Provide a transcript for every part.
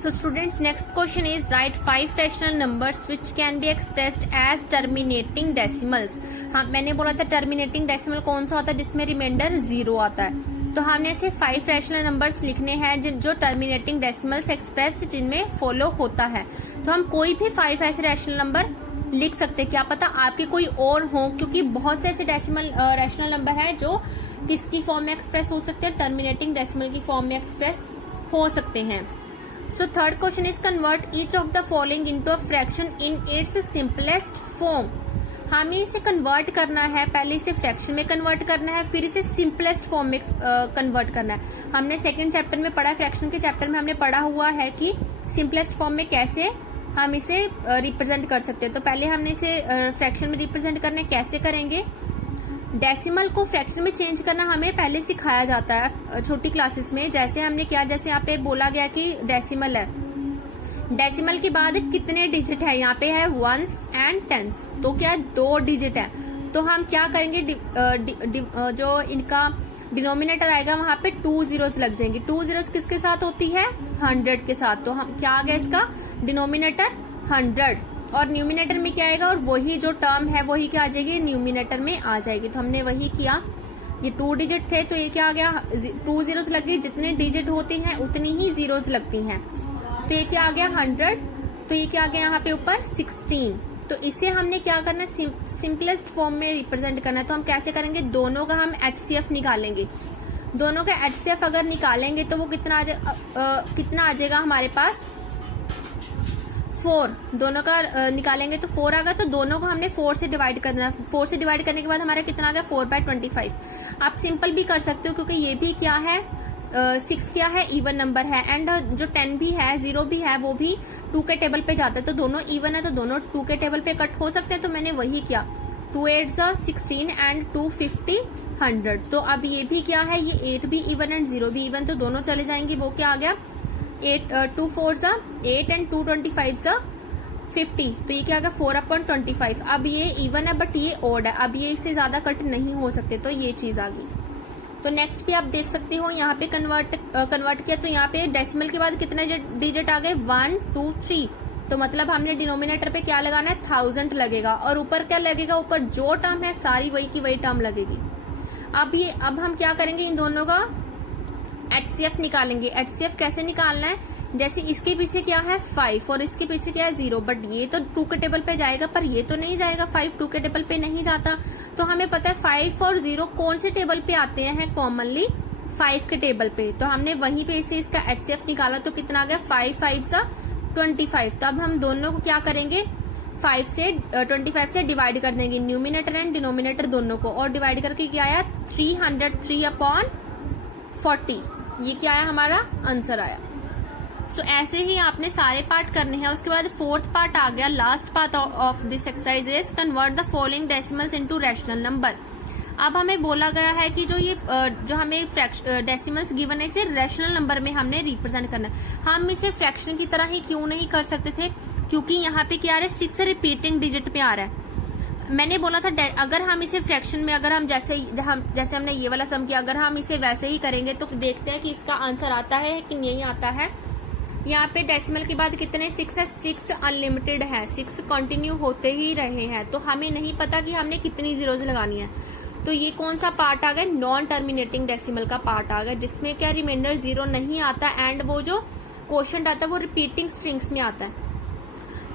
So students, next question is write 5 rational numbers which can be expressed as terminating decimals. हाँ, मैंने बोला था terminating decimal कौन सा होता है जिसमें रिमाइंडर 0 आता है। तो हमने ऐसे 5 रैशनल नंबर्स लिखने हैं जो टर्मिनेटिंग डेसिमल्स एक्सप्रेस जिनमें फॉलो होता है। तो हम कोई भी 5 ऐसे रैशनल नंबर लिख सकते हैं, क्या पता आपके कोई और हो, क्योंकि बहुत से ऐसे डेसिमल रैशनल नंबर है जो किसकी फॉर्म में एक्सप्रेस हो सकते हैं, टर्मिनेटिंग डेसिमल की फॉर्म में एक्सप्रेस हो सकते हैं। So third question is convert each of the following into a fraction in its simplest form. हमें इसे कन्वर्ट करना है, पहले इसे फ्रैक्शन में कन्वर्ट करना है, फिर इसे सिंपलेस्ट फॉर्म में कन्वर्ट करना है। हमने सेकंड चैप्टर में पढ़ा, फ्रैक्शन के चैप्टर में हमने पढ़ा हुआ है कि सिंपलेस्ट फॉर्म में कैसे हम इसे रिप्रेजेंट कर सकते हैं। तो पहले हमने इसे फ्रैक्शन में रिप्रेजेंट करना है, कैसे करेंगे। डेसिमल को फ्रैक्शन में चेंज करना हमें पहले सिखाया जाता है छोटी क्लासेस में। जैसे हमने क्या, जैसे यहाँ पे बोला गया कि डेसिमल है, डेसिमल के बाद कितने डिजिट है, यहाँ पे है वंस एंड टेंस, तो क्या 2 डिजिट है। तो हम क्या करेंगे, जो इनका डिनोमिनेटर आएगा वहां पे 2 जीरोस लग जाएंगे। 2 जीरोस किसके साथ होती है, 100 के साथ। तो हम क्या आ गया इसका डिनोमिनेटर 100, और न्यूमिनेटर में क्या आएगा, और वही जो टर्म है वही क्या आ जाएगी, न्यूमिनेटर में आ जाएगी। तो हमने वही किया, ये 2 डिजिट थे तो ये क्या आ गया, 2 जीरोस लग गई। जितने डिजिट होती हैं उतनी ही जीरोस लगती हैं। तो ये क्या आ गया 100, तो ये क्या आ गया यहाँ पे ऊपर 16। तो इसे हमने क्या करना है, सिंपलेस्ट फॉर्म में रिप्रेजेंट करना है। तो हम कैसे करेंगे, दोनों का हम HCF निकालेंगे। दोनों का HCF अगर निकालेंगे तो वो कितना आ जाएगा हमारे पास 4। दोनों का निकालेंगे तो 4 आ गया। तो दोनों को हमने 4 से डिवाइड करना है। 4 से डिवाइड करने के बाद हमारा कितना आ गया, 4/25। आप सिंपल भी कर सकते हो क्योंकि ये भी क्या है, 6 क्या है, इवन नंबर है, एंड जो 10 भी है, 0 भी है, वो भी 2 के टेबल पे जाता है। तो दोनों इवन है तो दोनों 2 के टेबल पे कट हो सकते हैं। तो मैंने वही किया, 2 8 16 एंड 2 50 100। तो अब ये भी क्या है, ये 8 भी इवन एंड 0 भी इवन, तो दोनों चले जाएंगे। वो क्या आ गया 2 4 8 एंड 2 25 50। तो ये क्या आ गया 4/25। अब ये इवन है बट ये ऑड है, अब ये इससे ज्यादा कट नहीं हो सकते, तो ये चीज आ गई। तो नेक्स्ट भी आप देख सकते हो, यहाँ पे कन्वर्ट किया तो यहाँ पे डेसिमल के बाद कितने डिजिट आ गए, 1 2 3। तो मतलब हमने डिनोमिनेटर पे क्या लगाना है, 1000 लगेगा, और ऊपर क्या लगेगा, ऊपर जो टर्म है सारी वही की वही टर्म लगेगी। अब हम क्या करेंगे, इन दोनों का HCF निकालेंगे। HCF कैसे निकालना है, जैसे इसके पीछे क्या है 5 और इसके पीछे क्या है 0, बट ये तो 2 के टेबल पे जाएगा, पर ये तो नहीं जाएगा, 5 2 के टेबल पे नहीं जाता। तो हमें पता है 5 और 0 कौन से टेबल पे आते हैं, कॉमनली 5 के टेबल पे। तो हमने वहीं पे इसे इसका HCF निकाला, तो कितना आ गया 5 5 25। तो अब हम दोनों को क्या करेंगे, 5 से 25 से डिवाइड कर देंगे, न्यूमिनेटर एंड डिनोमिनेटर दोनों को, और डिवाइड करके क्या आया 303/40। ये क्या आया, हमारा आंसर आया। सो ऐसे ही आपने सारे पार्ट करने हैं। उसके बाद 4th पार्ट आ गया, last part of this exercise is convert the following decimals into rational number. अब हमें बोला गया है कि जो हमें डेसिमल्स गिवन है इसे रैशनल नंबर में हमने रिप्रेजेंट करना है। हम इसे फ्रैक्शन की तरह ही क्यों नहीं कर सकते थे, क्योंकि यहाँ पे क्या आ रहा है 6 रिपीटिंग डिजिट पे आ रहा है। मैंने बोला था अगर हम इसे फ्रैक्शन में, अगर हम जैसे हमने ये वाला सम किया, अगर हम इसे वैसे ही करेंगे तो देखते हैं कि इसका आंसर आता है कि नहीं आता है। यहाँ पे डेसिमल के बाद कितने 6 है, 6 अनलिमिटेड है, 6 कंटिन्यू होते ही रहे हैं। तो हमें नहीं पता कि हमने कितनी जीरोज लगानी है। तो ये कौन सा पार्ट आ गया, नॉन टर्मिनेटिंग डेसिमल का पार्ट आ गया, जिसमें क्या रिमाइंडर 0 नहीं आता, एंड वो जो क्वोशंट आता है वो रिपीटिंग स्ट्रिंग्स में आता है।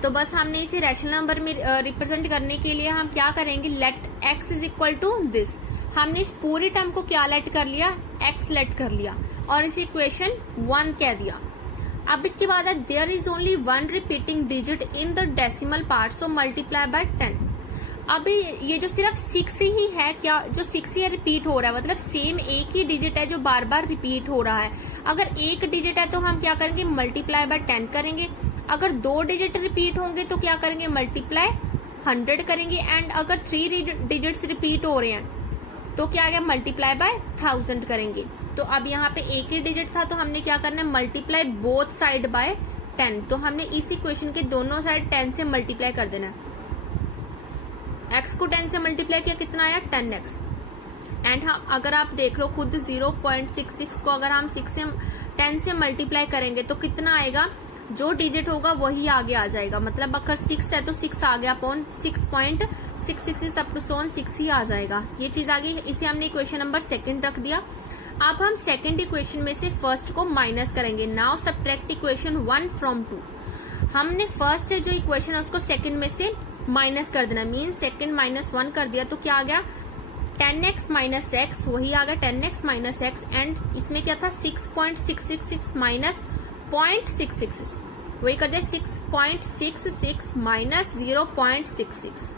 तो बस हमने इसे रैशनल नंबर में रिप्रेजेंट करने के लिए हम क्या करेंगे, let x is equal to this. हमने इस पूरी टर्म को क्या लेट कर लिया, x लेट कर लिया, और इस इक्वेशन 1 कह दिया। अब इसके बाद है there is only 1 repeating digit in the decimal part, so multiply by 10। अभी ये जो सिर्फ 6 ही है, क्या जो 6 ही रिपीट हो रहा है, मतलब सेम एक ही डिजिट है जो बार बार रिपीट हो रहा है। अगर एक डिजिट है तो हम क्या करेंगे, मल्टीप्लाई बाय 10 करेंगे। अगर 2 डिजिट रिपीट होंगे तो क्या करेंगे, मल्टीप्लाई 100 करेंगे। एंड अगर 3 डिजिट्स रिपीट हो रहे हैं तो क्या आ गया, मल्टीप्लाई बाय 1000 करेंगे। तो अब यहाँ पे एक ही डिजिट था तो हमने क्या करना है, मल्टीप्लाई बोथ साइड बाय 10। तो हमने इस इक्वेशन के दोनों साइड 10 से मल्टीप्लाई कर देना है। x को 10 से मल्टीप्लाई किया, कितना आया 10x। एंड हाँ, अगर आप देख लो खुद 0.66 को अगर हम 10 से मल्टीप्लाई करेंगे तो कितना आएगा, जो डिजिट होगा वही आगे आ जाएगा। मतलब अगर 6 है तो 6 आ गया अपॉन 6.666 अप टू सोन 6 ही आ जाएगा। ये चीज आ गई। इसे हमने इक्वेशन नंबर 2 रख दिया। अब हम सेकंड इक्वेशन में से फर्स्ट को माइनस करेंगे। Now subtract equation 1 from 2। हमने फर्स्ट जो इक्वेशन है उसको सेकंड में से माइनस कर देना। मीन सेकंड -1 कर दिया तो क्या आ गया 10x माइनस एक्स, वही आ गया 10x माइनस एक्स। एंड इसमें क्या था 6.666 माइनस 0.666, वही कर दिया 6.66 माइनस 0.66।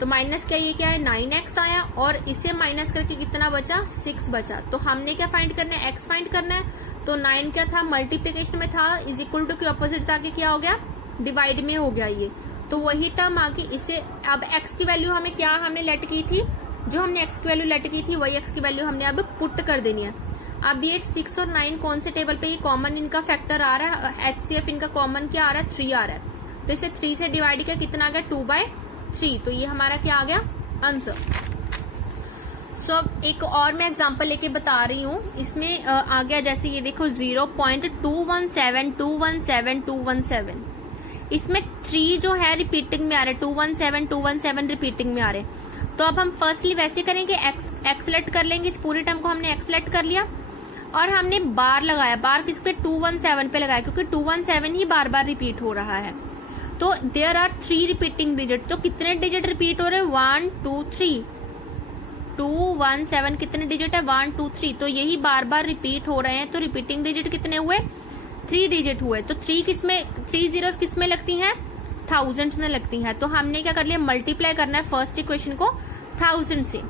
तो माइनस क्या ये क्या है 9x आया और इसे माइनस करके कितना बचा 6 बचा। तो हमने क्या फाइंड करना है x फाइंड करना है। तो 9 क्या था मल्टीप्लीकेशन में था, इज इक्वल टू के ऑपोजिट से आके क्या हो गया डिवाइड में हो गया ये। तो वही टर्म आके इसे अब x की वैल्यू हमें क्या हमने लेट की थी, जो हमने x की वैल्यू लेट की थी वही x की वैल्यू हमने अब पुट कर देनी है। अब ये 6 और 9 कौन से टेबल पे ये कॉमन इनका फैक्टर आ रहा है, HCF इनका कॉमन क्या आ रहा है 3 आ रहा है। तो इसे 3 से डिवाइड किया कितना आ गया 2/3। तो ये हमारा क्या आ गया आंसर। सो एक और मैं एग्जांपल लेके बता रही हूँ। इसमें आ गया जैसे ये देखो 0.217217 इसमें 3 जो है रिपीटिंग में आ रहे 217 रिपीटिंग में आ रहे। तो अब हम फर्स्टली वैसे करेंगे एक्स सेलेक्ट कर लेंगे। इस पूरे टर्म को हमने एक्स सेलेक्ट कर लिया और हमने बार लगाया। बार किस पे 217 पे लगाया क्योंकि 217 ही बार बार रिपीट हो रहा है। तो देयर आर 3 रिपीटिंग डिजिट। तो कितने डिजिट रिपीट हो रहे हैं 1 2 3। 217 कितने डिजिट है 1 2 3। तो यही बार बार रिपीट हो रहे हैं। तो रिपीटिंग डिजिट कितने हुए 3 डिजिट हुए। तो 3 जीरोस किसमें लगती हैं 1000 में लगती हैं। तो हमने क्या कर लिया मल्टीप्लाई करना है फर्स्ट इक्वेशन को 1000 से,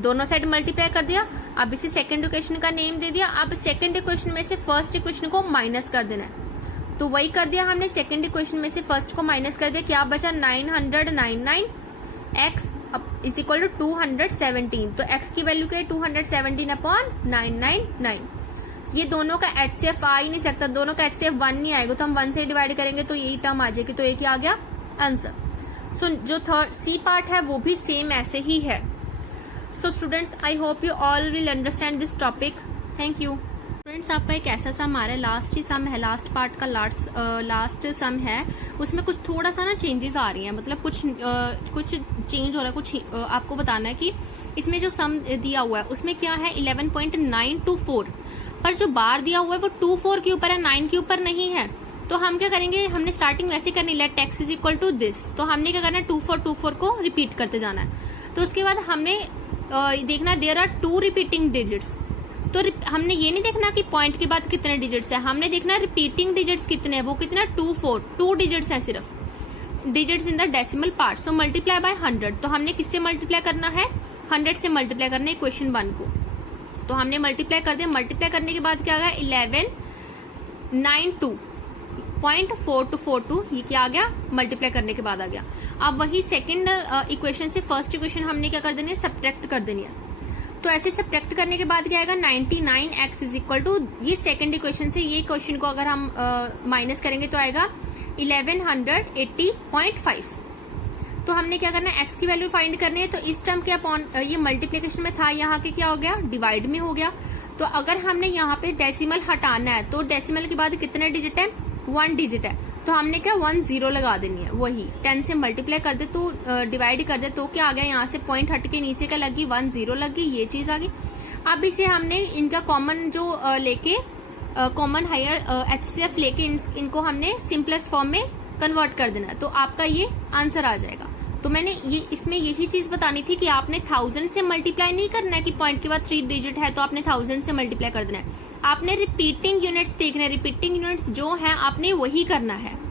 दोनों साइड मल्टीप्लाई कर दिया। अब इसे सेकंड इक्वेशन का नेम दे दिया। अब सेकंड इक्वेशन में से फर्स्ट इक्वेशन को माइनस कर देना है। तो वही कर दिया हमने, सेकंड इक्वेशन में से फर्स्ट को माइनस कर दिया। क्या बचा 999 x इज इक्वल टू 217। तो x की वैल्यू क्या है 217 अपॉन 999। ये दोनों का HCF आ ही नहीं सकता, दोनों का HCF 1 नहीं आएगा। तो हम 1 से डिवाइड करेंगे तो यही टर्म आ जाएगी। तो एक ही आ गया आंसर। सो जो थर्ड सी पार्ट है वो भी सेम ऐसे ही है। So students I hope you all will understand this topic. Thank you students. आपका एक ऐसा सम आ रहा है, लास्ट ही सम है, लास्ट पार्ट का लास्ट सम है। उसमें कुछ थोड़ा सा ना चेंजेस आ रही हैं, मतलब कुछ चेंज हो रहा है। कुछ आपको बताना है कि इसमें जो सम दिया हुआ है उसमें क्या है 11.924, पर जो बार दिया हुआ है वो 24 के ऊपर है 9 के ऊपर नहीं है। तो हम क्या करेंगे, हमने स्टार्टिंग वैसे करनी let x is equal to this. तो हमने क्या करना है 2424 को रिपीट करते जाना है। तो उसके बाद हमने देखना देयर आर 2 रिपीटिंग डिजिट्स। तो हमने ये नहीं देखना कि पॉइंट के बाद कितने डिजिट्स है, हमने देखना रिपीटिंग डिजिट्स कितने हैं। वो कितना 2 डिजिट्स है सिर्फ, digits in the decimal part. So multiply bye 100। तो हमने किससे मल्टीप्लाई करना है 100 से मल्टीप्लाई करना है इक्वेशन 1 को। तो हमने मल्टीप्लाई कर दिया। मल्टीप्लाई करने के बाद क्या आ गया 1192.4242। ये क्या आ गया मल्टीप्लाई करने के बाद आ गया। अब वही सेकंड इक्वेशन से फर्स्ट इक्वेशन हमने क्या कर देनी है सब्ट्रैक्ट कर देनी है। तो ऐसे सब्ट्रैक्ट करने के बाद क्या आएगा 99x इज इक्वल टू, ये सेकंड इक्वेशन से ये क्वेश्चन को अगर हम माइनस करेंगे तो आएगा 1180.5। तो हमने क्या करना है x की वैल्यू फाइंड करनी है। तो इस टर्म के अपॉन ये मल्टीप्लिकेशन में था, यहाँ के क्या हो गया डिवाइड में हो गया। तो अगर हमने यहाँ पे डेसिमल हटाना है तो डेसिमल के बाद कितने डिजिट है 1 डिजिट है। तो हमने क्या 1 0 लगा देनी है। वही 10 से मल्टीप्लाई कर दे तो डिवाइड कर दे तो क्या आ गया, यहाँ से पॉइंट हट के नीचे क्या लगी 1 0 लग गई, ये चीज आ गई। अब इसे हमने इनका कॉमन जो लेके कॉमन हायर HCF लेके इनको हमने सिंपलेस्ट फॉर्म में कन्वर्ट कर देना। तो आपका ये आंसर आ जाएगा। तो मैंने ये इसमें यही चीज बतानी थी कि आपने 1000 से मल्टीप्लाई नहीं करना है कि पॉइंट के बाद 3 डिजिट है तो आपने 1000 से मल्टीप्लाई कर देना है। आपने रिपीटिंग यूनिट्स देखना है, रिपीटिंग यूनिट्स जो है आपने वही करना है।